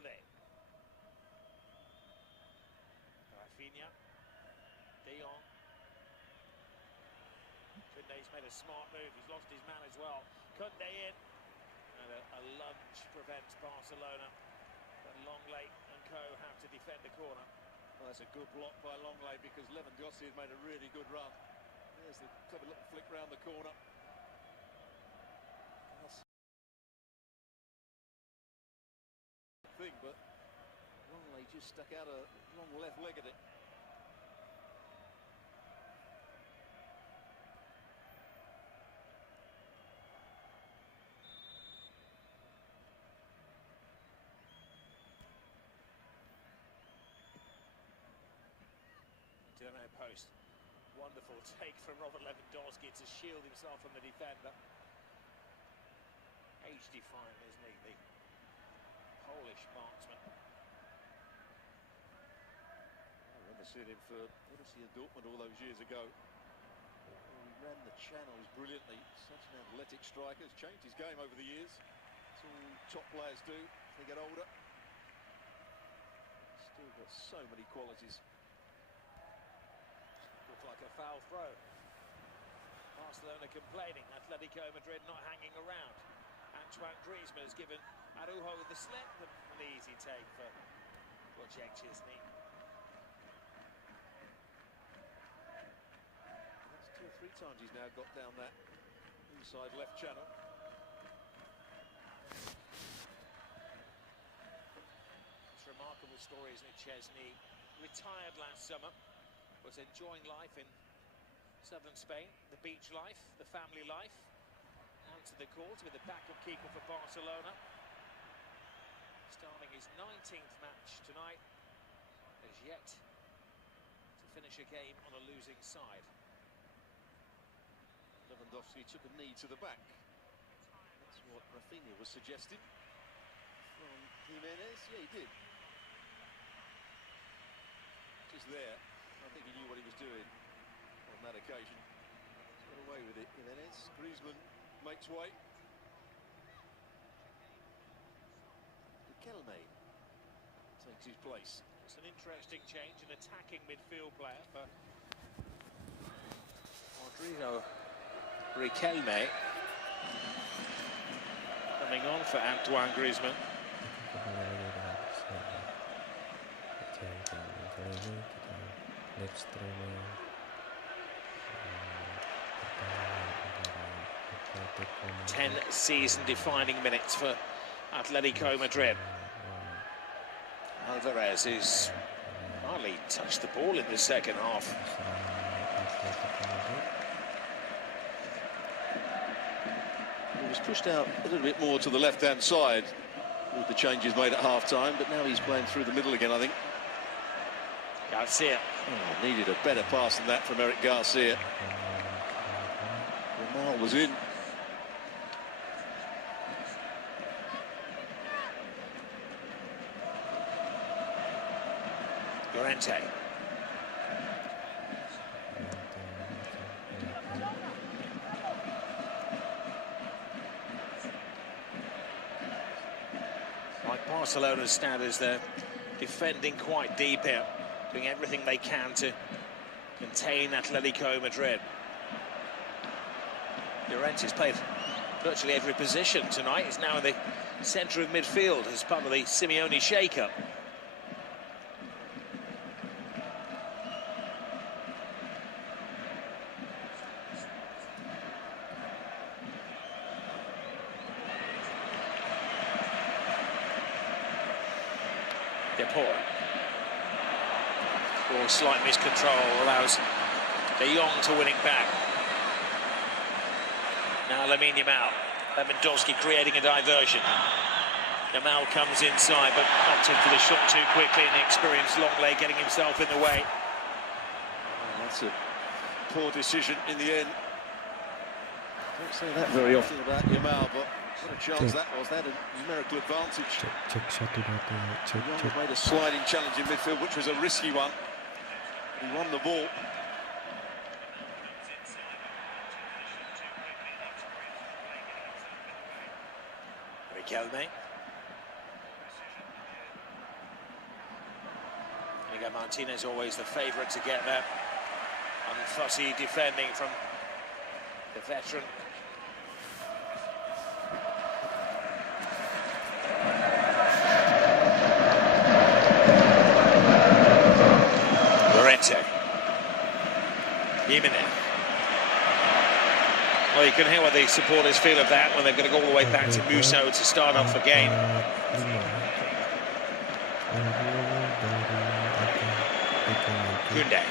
Koundé. Rafinha. De Jong. Koundé's made a smart move. He's lost his man as well. Koundé in. And a lunge prevents Barcelona. But Longley and co have to defend the corner. Well, that's a good block by Longley because Lewandowski has made a really good run. There's the clever little flick round the corner. Thing, but Longley just stuck out a long left leg at it. To the near post. Wonderful take from Robert Lewandowski to shield himself from the defender. Age-defying, isn't he, the Polish marksman. I remember seeing him for Borussia Dortmund all those years ago. He ran the channels brilliantly. Such an athletic striker. Has changed his game over the years. That's all top players do as they get older. Still got so many qualities. Looked like a foul throw. Barcelona complaining. Atletico Madrid not hanging around. Antoine Griezmann has given Araujo the slip, and an easy take for Wojciech Szczesny. That's 2 or 3 times he's now got down that inside left channel. It's a remarkable story, isn't it? Szczesny retired last summer, was enjoying life in southern Spain, the beach life, the family life. Answered the call to be the backup keeper for Barcelona. Starting his 19th match tonight, has yet to finish a game on a losing side. Lewandowski took a knee to the back. That's what Rafinha was suggesting. From Jimenez, yeah, he did. Just there. I think he knew what he was doing on that occasion. He's got away with it, Jimenez. Griezmann makes way. Riquelme takes his place. It's an interesting change, an attacking midfield player for Rodrigo Riquelme. Coming on for Antoine Griezmann. Ten season-defining minutes for Atletico Madrid. Alvarez, who's hardly touched the ball in the second half. He was pushed out a little bit more to the left-hand side with the changes made at half-time, but now he's playing through the middle again, I think. Garcia. Oh, needed a better pass than that from Eric Garcia. Ramal was in. Llorente. Like Barcelona's standards, they're defending quite deep here, doing everything they can to contain Atletico Madrid. Llorente's played virtually every position tonight. He's now in the centre of midfield as part of the Simeone shake-up. Deport. Or slight miscontrol allows De Jong to win it back. Now Lamine Yamal. Lewandowski creating a diversion. Yamal comes inside but opted for the shot too quickly, and the experienced Longley getting himself in the way. Oh, that's a poor decision in the end. Don't say that very often about Yamal, but what a chance that was. They had a numerical advantage. Young made a sliding challenge in midfield, which was a risky one. He won the ball. Riquelme. Miguel Martinez always the favourite to get there. Unfussy defending from the veteran. Llorente. Jimenez. Well, you can hear what the supporters feel of that when they've got to go all the way back to Musso to start off the game. Koundé.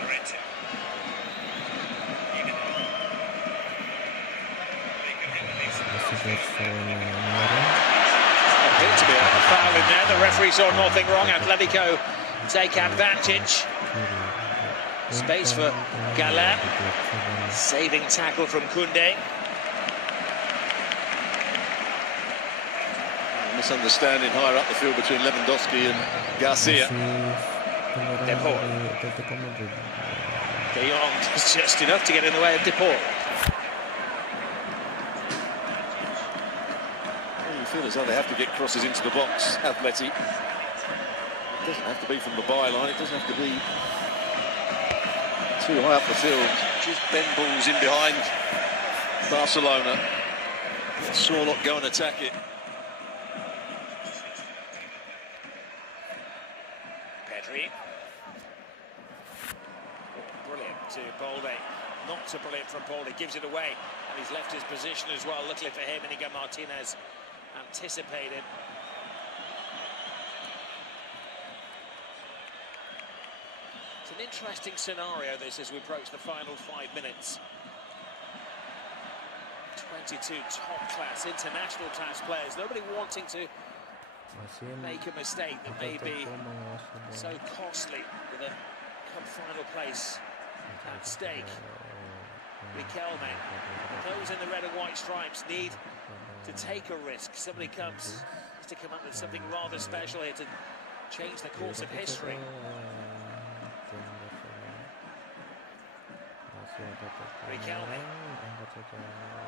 Llorente. Appeared to be a foul in there. The referee saw nothing wrong. Atletico take advantage. Space for Galán. Saving tackle from Koundé. Misunderstanding higher up the field between Lewandowski and Garcia. Deport. De Jong does just enough to get in the way of Deport. Well, you feel as though they have to get crosses into the box, Atleti. It doesn't have to be from the byline, it doesn't have to be too high up the field. Just bend balls in behind Barcelona. Sorloth go and attack it. Pedri. Brilliant to Balde. Not so brilliant from Balde. Gives it away. And he's left his position as well. Luckily for him, Inigo Martinez anticipated. It's an interesting scenario, this, as we approach the final 5 minutes. 22 top-class, international-class players. Nobody wanting to make a mistake that may be so costly with a cup final place at stake. Riquelme, those in the red and white stripes need to take a risk. Somebody comes to come up with something rather special here to change the course of history. Riquelme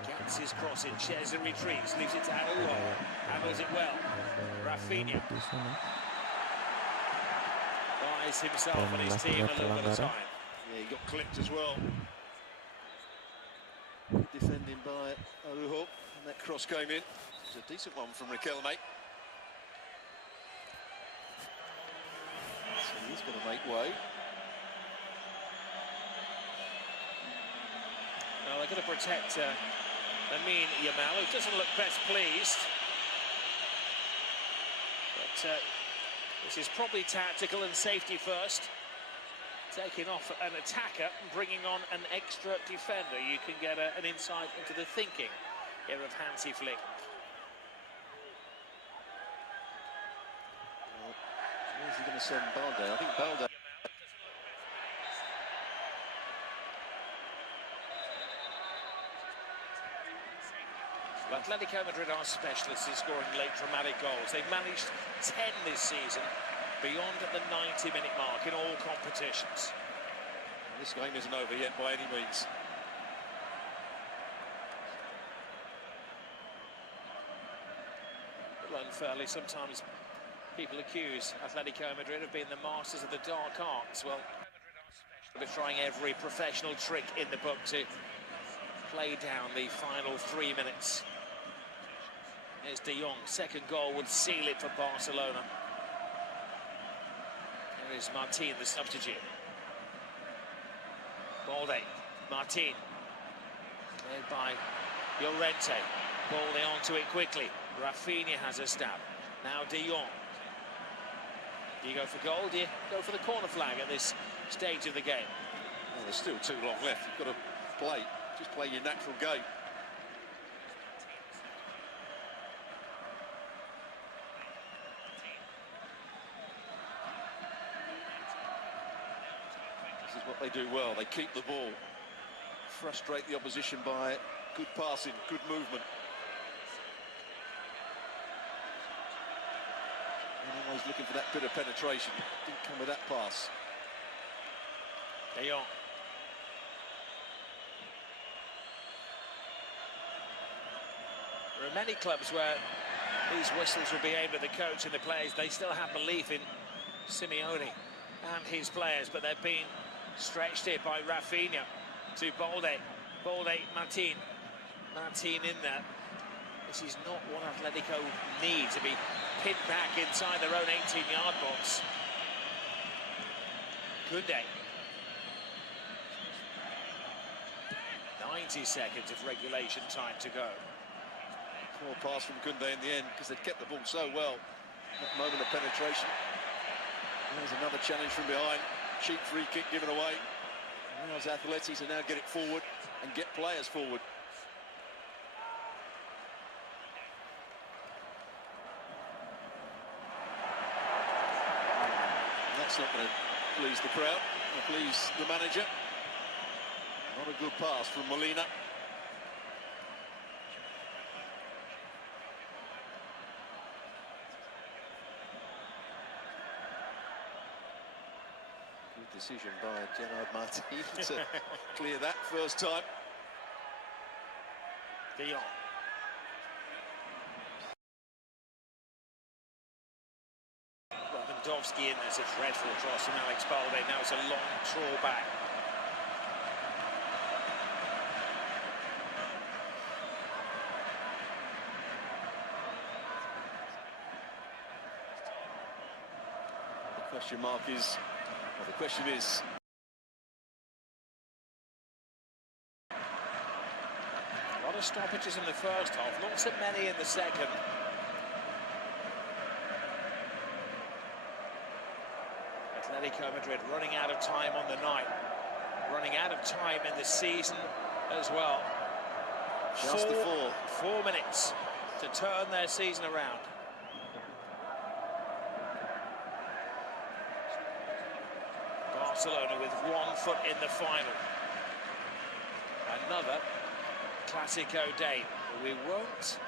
gets his cross in, shares and retreats, leaves it to Araujo, handles it well. Rafinha buys himself and his team a little bit of time. Yeah, he got clipped as well. Good defending by Araujo, and that cross came in. It's a decent one from Riquelme. So he's going to make way. Well, they're going to protect Lamine Yamal, who doesn't look best pleased. But this is probably tactical and safety first. Taking off an attacker and bringing on an extra defender. You can get an insight into the thinking here of Hansi Flick. Well, where's he going to send Balde? I think Balde. Atletico Madrid are specialists in scoring late dramatic goals. They've managed 10 this season, beyond the 90-minute mark in all competitions. This game isn't over yet by any means. A little unfairly, sometimes people accuse Atletico Madrid of being the masters of the dark arts. Well, they're trying every professional trick in the book to play down the final 3 minutes. Here's De Jong, second goal would seal it for Barcelona. There is Martin, the substitute. Balde, Martin, led by Llorente. Balde onto it quickly. Rafinha has a stab. Now De Jong. Do you go for goal? Do you go for the corner flag at this stage of the game? Well, there's still too long left. You've got to play. Just play your natural game. This is what they do well. They keep the ball, frustrate the opposition by good passing, good movement. And always looking for that bit of penetration. Didn't come with that pass. De Jong. There are many clubs where these whistles will be aimed at the coach and the players. They still have belief in Simeone and his players, but they've been stretched here by Rafinha to Balde. Balde, Martin in there. This is not what Atletico need, to be pinned back inside their own 18-yard box. Koundé. 90 seconds of regulation time to go. Poor pass from Koundé in the end, because they'd kept the ball so well. That moment of penetration. There's another challenge from behind. Cheap free kick given away. Now's Atleti to now get it forward and get players forward. That's not going to please the crowd, or please the manager. Not a good pass from Molina. Good decision by Gerard Martin to clear that first time. De Jong. Lewandowski in, there's a dreadful cross from Alex Balde. Now it's a long trawl back. The question mark is, well, the question is, a lot of stoppages in the first half, not so many in the second. Atletico Madrid running out of time on the night, running out of time in the season as well. Just four minutes to turn their season around. Barcelona with 1 foot in the final. Another Clasico day. We won't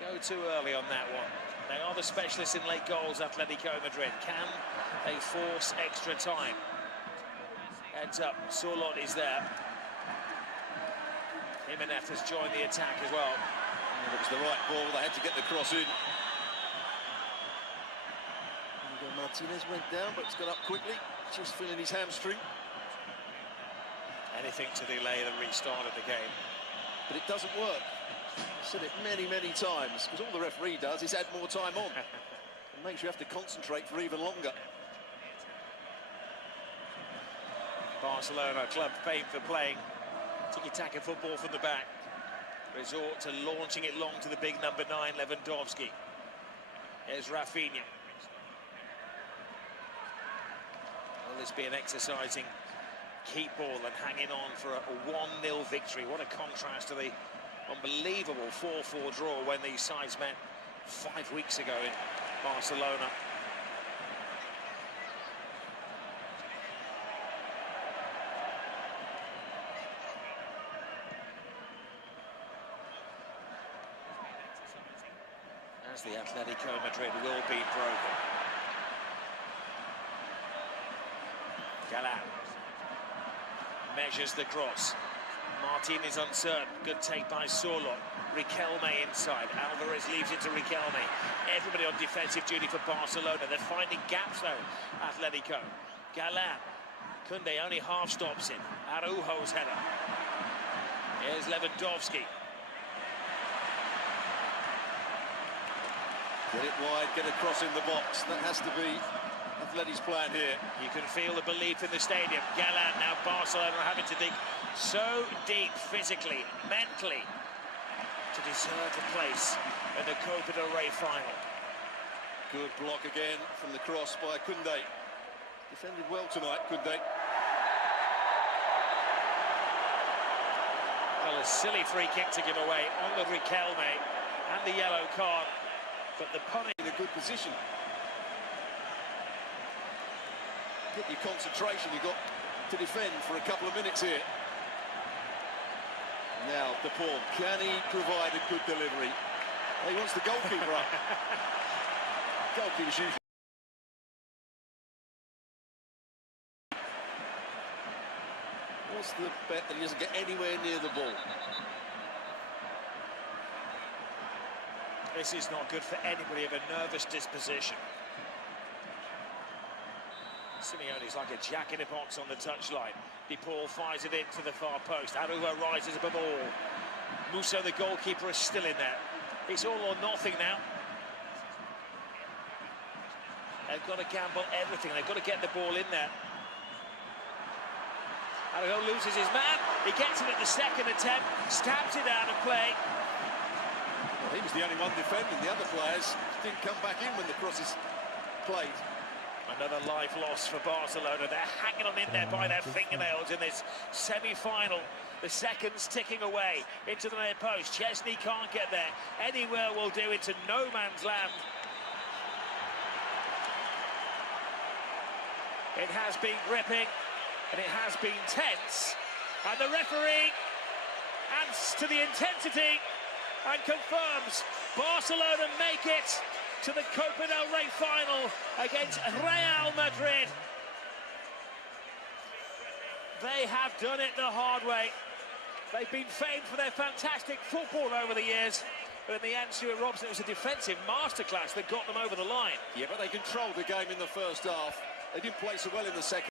go too early on that one. They are the specialists in late goals, Atletico Madrid. Can they force extra time? Heads up, Sorloth is there. Jimenez has joined the attack as well. And it was the right ball, they had to get the cross in. Martinez went down, but it's got up quickly, just feeling his hamstring. Anything to delay the restart of the game. But it doesn't work. I've said it many, many times, because all the referee does is add more time on. And makes you have to concentrate for even longer. Barcelona, club famed for playing tiki-taka football from the back. Resort to launching it long to the big number 9, Lewandowski. Here's Rafinha. Will this be an exercising keep ball and hanging on for a 1-0 victory? What a contrast to the unbelievable 4-4 draw when these sides met 5 weeks ago in Barcelona. As the Atletico Madrid will be broken. Galán measures the cross. Martin is uncertain. Good take by Sorloth. Riquelme inside. Alvarez leaves it to Riquelme. Everybody on defensive duty for Barcelona. They're finding gaps though, Atletico. Galán. Koundé only half stops in. Araujo's header. Here's Lewandowski. Get it wide, get a cross in the box. That has to be Atleti's plan here. You can feel the belief in the stadium. Galán, now Barcelona are having to dig so deep physically, mentally, to deserve a place in the Copa del Rey final. Good block again from the cross by Koundé. Defended well tonight, Koundé. Well, a silly free kick to give away on the Riquelme and the yellow card. But the punish in a good position. Get your concentration, you've got to defend for a couple of minutes here. Now, De Paul, can he provide a good delivery? He wants the goalkeeper up. Goalkeeper's usually... What's the bet that he doesn't get anywhere near the ball? This is not good for anybody of a nervous disposition. Simeone's like a jack-in-a-box on the touchline. De Paul fires it into the far post. Arouha rises above all. Musso, the goalkeeper, is still in there. It's all or nothing now. They've got to gamble everything. They've got to get the ball in there. Arouha loses his man. He gets it at the second attempt, stabs it out of play. Well, he was the only one defending. The other players didn't come back in when the crosses played. Another life loss for Barcelona. They're hanging on in there by their fingernails in this semi-final. The seconds ticking away into the near post. Chesney can't get there. Anywhere will do, into no man's land. It has been gripping and it has been tense. And the referee adds to the intensity and confirms Barcelona make it to the Copa del Rey final against Real Madrid. They have done it the hard way. They've been famed for their fantastic football over the years, but in the end, Stuart Robson, it was a defensive masterclass that got them over the line. Yeah, but they controlled the game in the first half. They didn't play so well in the second.